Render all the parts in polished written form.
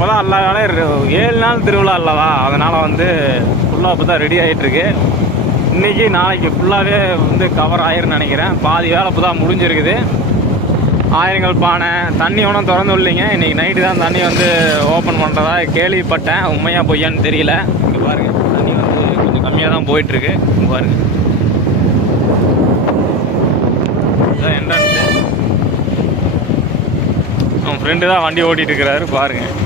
இப்போ தான் எல்லா வேலையும் 7 நாள் திருவிழா அல்லவா, அதனால் வந்து ஃபுல்லாக இப்போ தான் ரெடி ஆகிட்டுருக்கு. இன்றைக்கி நாளைக்கு ஃபுல்லாகவே வந்து கவர் ஆயிருன்னு நினைக்கிறேன். பாதி வேலை இப்போ தான் முடிஞ்சிருக்குது. ஆயிரங்கள் பானை தண்ணி ஒன்றும் திறந்து இல்லைங்க. இன்றைக்கி நைட்டு தான் தண்ணி வந்து ஓப்பன் பண்ணுறதா கேள்விப்பட்டேன். உண்மையாக பொய்யான்னு தெரியல. இங்கே பாருங்கள், தண்ணி வந்து கொஞ்சம் கம்மியாக தான் போயிட்டுருக்கு. இங்கே பாருங்கள், இதுதான் என்ட்ரன்ஸு. அவன் ஃப்ரெண்டு தான் வண்டி ஓட்டிகிட்டு இருக்கிறாரு. பாருங்கள்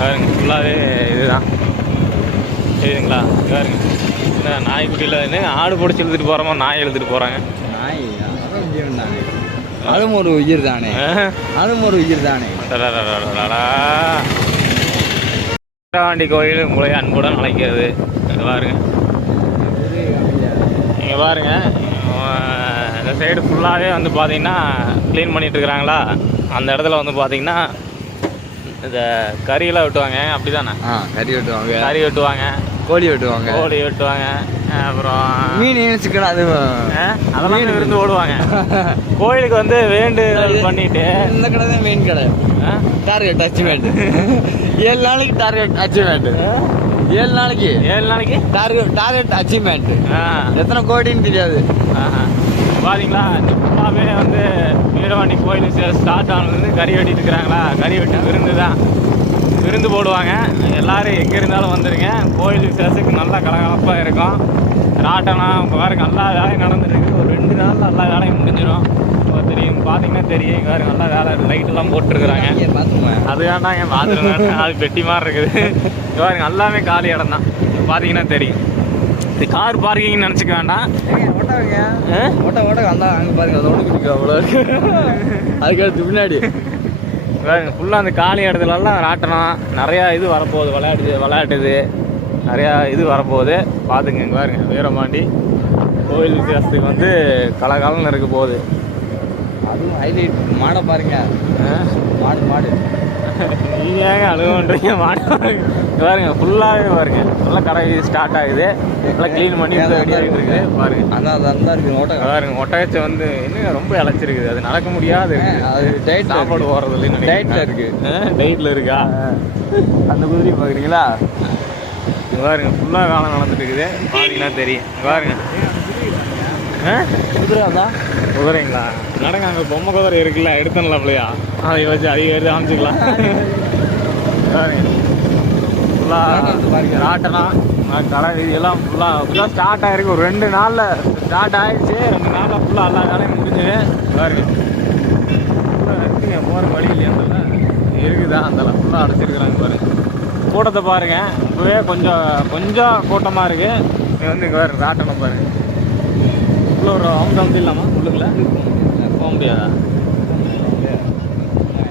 பாருங்க, ஃபுல்லாகவே இதுதான் சரிங்களா. பாருங்க, என்ன நாய்க்குட்டியில் என்ன ஆடு பிடிச்சி இழுத்துட்டு போகிறோமோ நாய் எழுத்துட்டு போகிறாங்க. நாய் அதுவும் ஒரு உயிர் தானே, அதுவும் ஒரு உயிர் தானே. வீரவாண்டி கோயில் உங்களை அன்புடன் அழைக்கிறது. பாருங்க, நீங்கள் பாருங்க, இந்த சைடு ஃபுல்லாகவே வந்து பார்த்தீங்கன்னா க்ளீன் பண்ணிகிட்டு இருக்கிறாங்களா. அந்த இடத்துல வந்து பார்த்தீங்கன்னா இந்த கறியெல்லாம் வெட்டுவாங்க, அப்படி தானே? கறி வெட்டுவாங்க, கறி வெட்டுவாங்க, கோழி வெட்டுவாங்க, கோழி வெட்டுவாங்க, அப்புறம் மீன் சிக்கன் அது அதெல்லாம் விருந்து ஓடுவாங்க. கோயிலுக்கு வந்து வேண்டுதல் பண்ணிட்டு இந்த கடை தான் மெயின் கடை. டார்கெட் அச்சீவ்மெண்ட் 7 நாளைக்கு டார்கெட் அச்சீவ்மெண்ட் 7 நாளைக்கு டார்கெட் அச்சீவ்மெண்ட். எத்தனை கோடின்னு தெரியாது. பார்த்தீங்களா, ஃபுல்லாகவே வந்து வீரவாண்டி கோயில் ஸ்டார்ட் ஆனது கறி வெட்டிட்டு இருக்கிறாங்களா. கறி வெட்டி விருந்து தான், விருந்து போடுவாங்க. எல்லோரும் எங்கே இருந்தாலும் வந்துடுங்க. கோயில் விசேஷத்துக்கு நல்லா கலகலப்பாக இருக்கும். ராட்டனம் பாருங்க, எல்லா வேலையும் நடந்துருக்கு. ஒரு 2 நாளில் எல்லா வேலையும் முடிஞ்சிடும். தெரியும், பார்த்தீங்கன்னா தெரியும். இங்கே வேறு நல்லா வேலை லைட்டெல்லாம் போட்டுருக்குறாங்க. அது வேண்டாம், என் பாத்ரூம் அது பெட்டி மாதிரி இருக்குது. இங்கே பாருங்க, எல்லாமே காலி இடம் தான். பார்த்தீங்கன்னா தெரியும். இது கார் பார்க்கிங்னு நினச்சிக்க வேண்டாம். ஓட்ட வந்தா அங்கே பாருங்க, அது ஒன்று அவ்வளோ அதுக்கு பின்னாடி பாருங்க, ஃபுல்லாக அந்த காலி இடத்துலலாம் ராட்டனம் நிறையா இது வரப்போகுது. விளையாட்டுது நிறையா இது வரப்போகுது. பார்த்துங்க. இங்கே பாருங்க, வீரபாண்டி கோயில் விசேஷத்துக்கு வந்து கலகலன்னு இருக்க போகுது. அதுவும் ஹைலைட் மாடை பாருங்க. மாடு நீங்கள் ஏங்க அழுகுன்றீங்க? மாடு பாருங்க, ஃபுல்லாகவே பாருங்க, நல்லா கடை ஸ்டார்ட் ஆகுது. நல்லா க்ளீன் பண்ணி ரெடி ஆகிட்டு இருக்குது. பாருங்க, அதான் இருக்குது ஓட்ட. பாருங்க, ஒட்டகத்தை வந்து இன்னும் ரொம்ப இழைச்சிருக்குது. அது நடக்க முடியாது. அது டைட் சாப்பாடு போகிறது இல்லைன்னு டைட்டில் இருக்குது. டைட்டில் இருக்கா? அந்த குதிரை பார்க்குறீங்களா? பாருங்க, ஃபுல்லாக வேலை நடந்துட்டு இருக்குது. பார்த்தீங்கன்னா தெரியும். பாருங்க, குதிரைங்களா? நடங்க, அங்கே பொம்மை குதிரை இருக்குல்ல, எடுத்தனல அப்படியா, அதை வச்சு அதிக எடுத்து காமிச்சிக்கலாம். ஃபுல்லாக ராட்டனம் கடை இதெல்லாம் ஃபுல்லாக ஸ்டார்ட் ஆகிருக்கு. ஒரு 2 நாளில் ஸ்டார்ட் ஆகிடுச்சு. 2 நாளில் ஃபுல்லாக எல்லா வேலையும் முடிஞ்சு. பாருங்க, ஃபுல்லாக இருக்குங்க, போகிற வழி இல்லையாண்டல இருக்குதா, அதெல்லாம் ஃபுல்லாக அடைச்சிருக்கிறாங்க. பாருங்க, கூட்டத்தை பாருங்கள். இப்போவே கொஞ்சம் கூட்டமாக இருக்குது. இங்கே வந்து இங்கே வேறு ராட்டனம் பாருங்கள். உள்ள ஒரு அமுது இல்லாமா? உள்ளுக்குள்ள போக முடியாதா?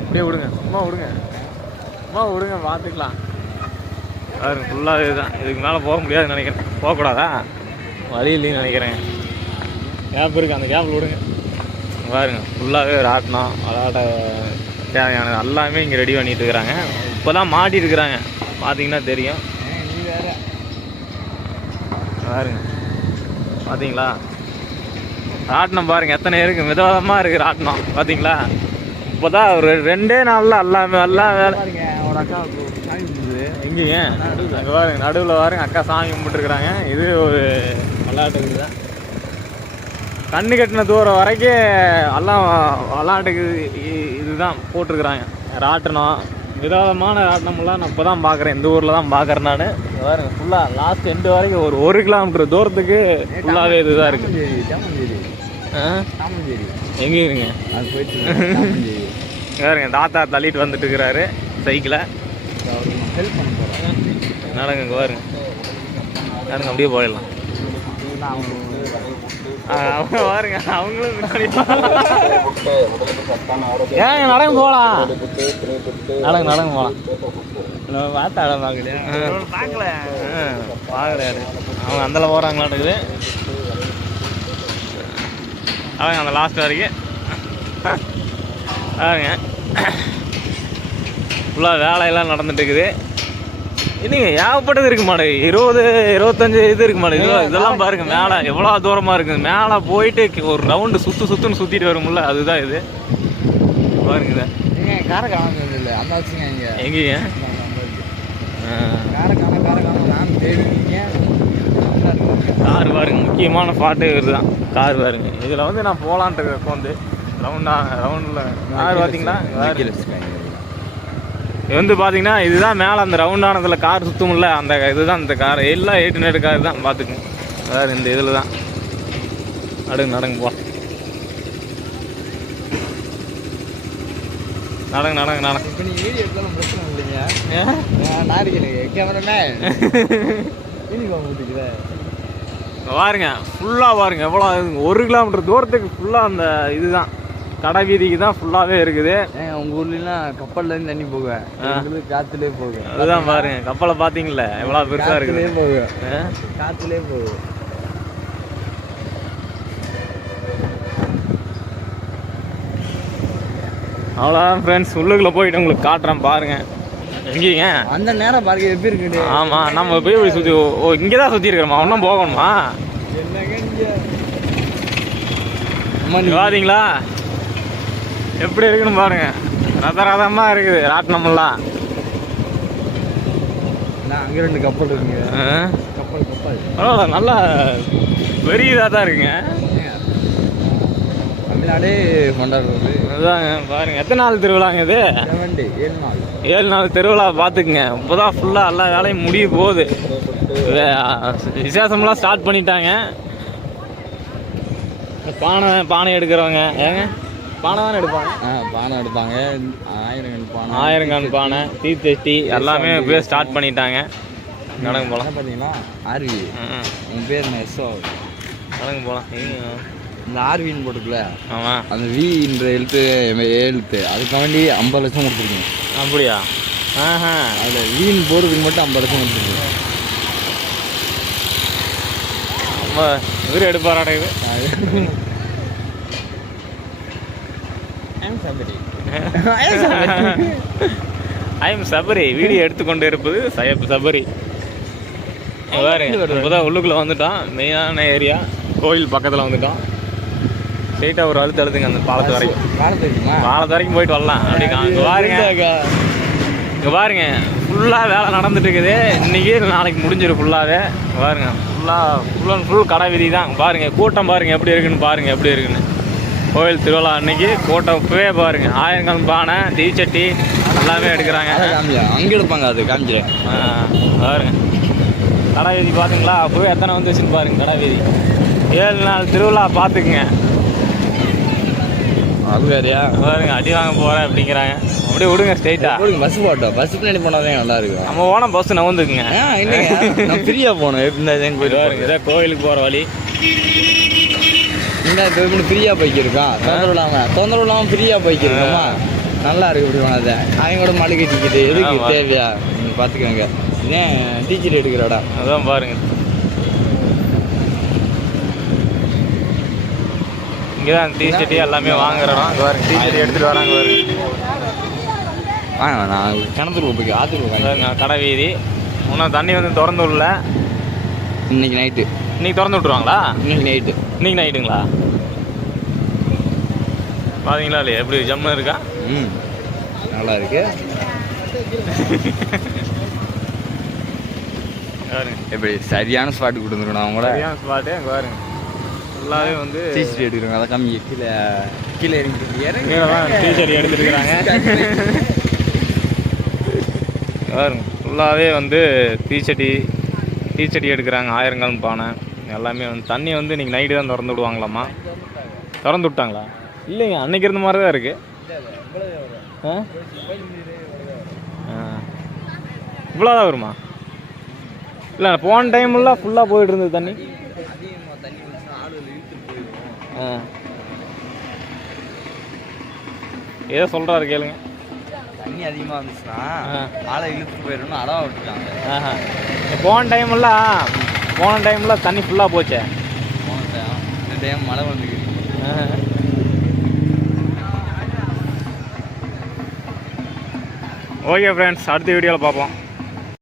அப்படியே விடுங்க, சும்மா விடுங்க, பார்த்துக்கலாம். பாருங்க, ஃபுல்லாக இதுதான். இதுக்கு மேலே போக முடியாதுன்னு நினைக்கிறேன். போகக்கூடாதா? வழி இல்லைன்னு நினைக்கிறேன். கேப் இருக்குது, அந்த கேப்பில் விடுங்க. பாருங்க, ஃபுல்லாகவே ராட்டனம் விளையாட தேவையானது எல்லாமே இங்கே ரெடி பண்ணிட்டு இருக்கிறாங்க. இப்போ தான் மாட்டிட்டு இருக்கிறாங்க. பார்த்தீங்கன்னா தெரியும். பாருங்க, பார்த்தீங்களா ராட்டனம் பாருங்க, எத்தனை இருக்குது, விதவிதமாக இருக்குது ராட்டனம். பார்த்தீங்களா, இப்போ தான் ஒரு 2 நாளில் எல்லாம் வேலை. ஒரு அக்கா எங்கேங்க? அங்கே பாருங்க, நடுவில் பாருங்க, அக்கா சாமி கும்பிட்டுருக்குறாங்க. இது ஒரு விளையாட்டுக்கு தான். கண்ணு கட்டின தூரம் வரைக்கும் எல்லாம் விளையாட்டுக்கு இதுதான் போட்டிருக்குறாங்க. ராட்டனம், விதவிதமான ராட்டனம்லாம் நான் இப்போ தான் பார்க்குறேன். இந்த ஊரில் தான் பார்க்குறேன் நான். பாருங்க, ஃபுல்லாக லாஸ்ட் எண்டு வரைக்கும் ஒரு 1 கிலோமீட்டர் தூரத்துக்கு ஃபுல்லாகவே இதுதான் இருக்குது. எங்கேங்க? அது போயிட்டு பாருங்க, தாத்தா தள்ளிட்டு வந்துட்டு இருக்கிறாரு சைக்கிளை. ஹெல்ப் பண்ண போகிறேன். நடங்க, இங்கே பாருங்க, நடங்க, அப்படியே போயிடலாம். அவங்க பாருங்க, அவங்களும் ஏங்க நடங்க போகலாம். நடங்க போகலாம். நம்ம பார்த்த இடம் பார்க்கலையா? பார்க்கலையாரு அவங்க அந்தல போகிறாங்களாட்டுக்குது. அவங்க அந்த லாஸ்ட் வரைக்கும் பாருங்க, ஃபுல்லாக வேலையெல்லாம் நடந்துட்டு இருக்குது. இன்னைக்கு ஏகப்பட்டது இருக்கு மாடு. 20-25 இது இருக்கு மாடு. இதெல்லாம் பாருங்க, மேலே எவ்வளோ தூரமாக இருக்குது. மேலே போயிட்டு ஒரு ரவுண்டு சுற்றுன்னு சுற்றிட்டு வரும்ல, அதுதான் இது. பாருங்க, இதை காரை காணாமல் இல்லை. அந்த வச்சுங்க, எங்கேங்க? நான் தேடிங்க கார் பாருங்க, முக்கியமான ஸ்பாட்டு இவர் தான். கார் பாருங்க, இதில் வந்து நான் போகலான்ட்டு வந்து ரவுண்டில் கார் பார்த்தீங்களா. இது வந்து பார்த்தீங்கன்னா இதுதான் மேலே அந்த ரவுண்டானதில் கார் சுத்தமில்ல, அந்த இதுதான் இந்த கார் எல்லாம் 800 கார் தான் பார்த்துக்குங்க. அதாவது இந்த இதில் தான் நடங்க போ, நடங்க. இப்போ நீ வீடியோ எடுத்தாலும் பிரச்சனை இல்லைங்க. நாரிக்கல கேமராமேன் பாருங்க, ஃபுல்லாக பாருங்க எவ்வளோ 1 கிலோமீட்டர் தூரத்துக்கு ஃபுல்லாக அந்த இதுதான் கடை வீதிக்கு தான் ஃபுல்லாகவே இருக்குது. உங்கள் ஊர்லாம் கப்பல்லேருந்து தண்ணி போகுவேன், காற்றுலேயே போகும். அதுதான் பாருங்க, கப்பலை பார்த்தீங்களா எவ்வளோ பெருசாக இருக்குது. போகும், காற்றுலேயே போகும். அவ்வளோதான் ஃப்ரெண்ட்ஸ், உள்ளுக்குள்ளே போயிட்டு உங்களுக்கு காட்டுறேன் பாருங்கள். எங்கேங்க அந்த நேரம் பாருங்க எப்படி இருக்குது. ஆமாம், நம்ம போய் சுற்றி இங்கே தான் சுற்றி இருக்கிறோமா, ஒன்றும் போகணுமா பார்த்தீங்களா எப்படி இருக்குன்னு பாருங்க. ரதமாக இருக்குது ராட்டினமெல்லாம். அங்கே 2 கப்பல் இருக்குங்க. கப்பல் பரவாயில்ல, நல்லா பெரிய இதாக தான் இருக்குங்க. தமிழ்நாடே கொண்டாடுறது அதுதாங்க. பாருங்க எத்தனை நாள் திருவிழாங்க இது? 7 நாள் திருவிழா பார்த்துக்குங்க. இப்போ தான் ஃபுல்லாக எல்லா வேலையும் முடிய போகுது. விசேஷம்லாம் ஸ்டார்ட் பண்ணிட்டாங்க. பானை எடுக்கிறவங்க ஏங்க பானை தானே எடுப்பாங்க. பானை எடுப்பாங்க, 1000 கண் பானை, தீச்சட்டி எல்லாமே இப்போயே ஸ்டார்ட் பண்ணிட்டாங்க. நடங்க போகலாம். பார்த்தீங்கன்னா ஆர்வி, உன் பேர் என்ன? எஸ்ஓ. நடங்க போகலாம். இந்த ஆர்வின்னு போட்டுக்கல, ஆமாம், அந்த வின்ற எழுத்து அதுக்கு வேண்டி 50 லட்சம் கொடுத்துருக்கீங்க. அப்படியா? அதில் வீண் போடுறதுக்கு மட்டும் 50 லட்சம் கொடுத்துருக்கீங்க. இவர் எடுப்பாராட இது. ஐம் சபரி வீடியோ எடுத்துக்கொண்டு இருப்பது சபரி. இப்போதான் உள்ளுக்குள்ளே வந்துட்டோம். மெயினான ஏரியா கோயில் பக்கத்தில் வந்துட்டோம். ஸ்ட்ரெயிட்டாக ஒரு அழுத்துங்க அந்த பாலத்து வரைக்கும் போயிட்டு வரலாம். அப்படி இங்கே பாருங்க ஃபுல்லாக வேலை நடந்துட்டு இருக்குது. இன்றைக்கி நாளைக்கு முடிஞ்சிடும் ஃபுல்லாகவே. பாருங்க ஃபுல் அண்ட் ஃபுல் கடை வீதி தான். பாருங்கள் கூட்டம் பாருங்கள் எப்படி இருக்குன்னு, பாருங்கள் எப்படி இருக்குன்னு. கோயில் திருவிழா அன்னைக்கு கூட்டம் இப்போவே பாருங்கள். 1000 கண் பானை, தீச்சட்டி எல்லாமே எடுக்கிறாங்க. அங்கே எடுப்பாங்க, அது காமிக்கிறேன் பாருங்க. கடை வீதி பார்த்துங்களா, அப்போவே எத்தனை வந்துச்சுன்னு பாருங்கள். கடை வீதி 7 நாள் திருவிழா பார்த்துக்குங்க. அது வேறையா பாருங்க, அடி வாங்க போகிறேன் அப்படிங்கிறாங்க. அப்படியே விடுங்க ஸ்ட்ரெயிட்டாக. பஸ் போட்டோம், பஸ் பின்னாடி போனால் தான் நல்லா இருக்கும். நம்ம போனால் பஸ் நவந்துக்குங்க. இல்லைங்க, நான் ஃப்ரீயாக போகணும். எப்படி இதான் கோயிலுக்கு போகிற வழி. இந்த இப்போ ஃப்ரீயாக பைக் இருக்கா, தொந்தரவு இல்லாமல் ஃப்ரீயாக பைக் இருக்குமா, நல்லா இருக்கு. இப்படி போனது அவங்க கூட மளிகை டிக்கெட்டு எதுக்கு தேவையா நீங்கள் பார்த்துக்கோங்க. ஏன் டிக்கெட் எடுக்கிறடா, அதான் பாருங்க. இங்கே தான் டீச்சட்டி எல்லாமே வாங்குறோம். டீச்சட்டி எடுத்துகிட்டு வராங்க வாங்க. நான் கிணத்துல போய் ஆற்றுக்கு கடை வீதி. இன்னும் தண்ணி வந்து திறந்து விடல. இன்னைக்கு நைட்டு. இன்னைக்கு திறந்து விட்ருவாங்களா? இன்னைக்கு நைட்டுங்களா? பார்த்தீங்களா இல்லையா எப்படி ஜம்மு இருக்கா? நல்லா இருக்கு. எப்படி சரியான ஸ்பாட்டு கொடுத்துருக்கணும் அவங்கள. சரியான ஸ்பாட்டு அங்கே பாருங்க. ஃபுல்லாகவே வந்து டீச்சர் எடுக்கிறாங்க. அதை கம்மி கீழே இறங்கி டீச்சர் எடுத்துருக்குறாங்க. பாருங்க ஃபுல்லாகவே வந்து தீச்சட்டி எடுக்கிறாங்க. 1000 கண் பானை எல்லாமே வந்து. தண்ணி வந்து இன்றைக்கி நைட்டு தான் திறந்து விடுவாங்களாம்மா. திறந்து விட்டாங்களா? இல்லைங்க, அன்னைக்கு இருந்த மாதிரி தான் இருக்குது. இவ்வளோதான் வருமா? இல்லை போன டைம்லாம் ஃபுல்லாக போயிட்டு இருந்தது தண்ணி. ஏதோ சொல்கிறாரு கேளுங்க. தண்ணி அதிகமாக இருந்துச்சுன்னா ஆளை இழுத்து போயிடணும்னு அடம் விட்டுட்டாங்க. போன டைம்லாம் தண்ணி ஃபுல்லாக போச்சே. இந்த டைம் மழை வந்துருக்கு. ஓகே ஃப்ரெண்ட்ஸ், அடுத்த வீடியோவில் பார்ப்போம்.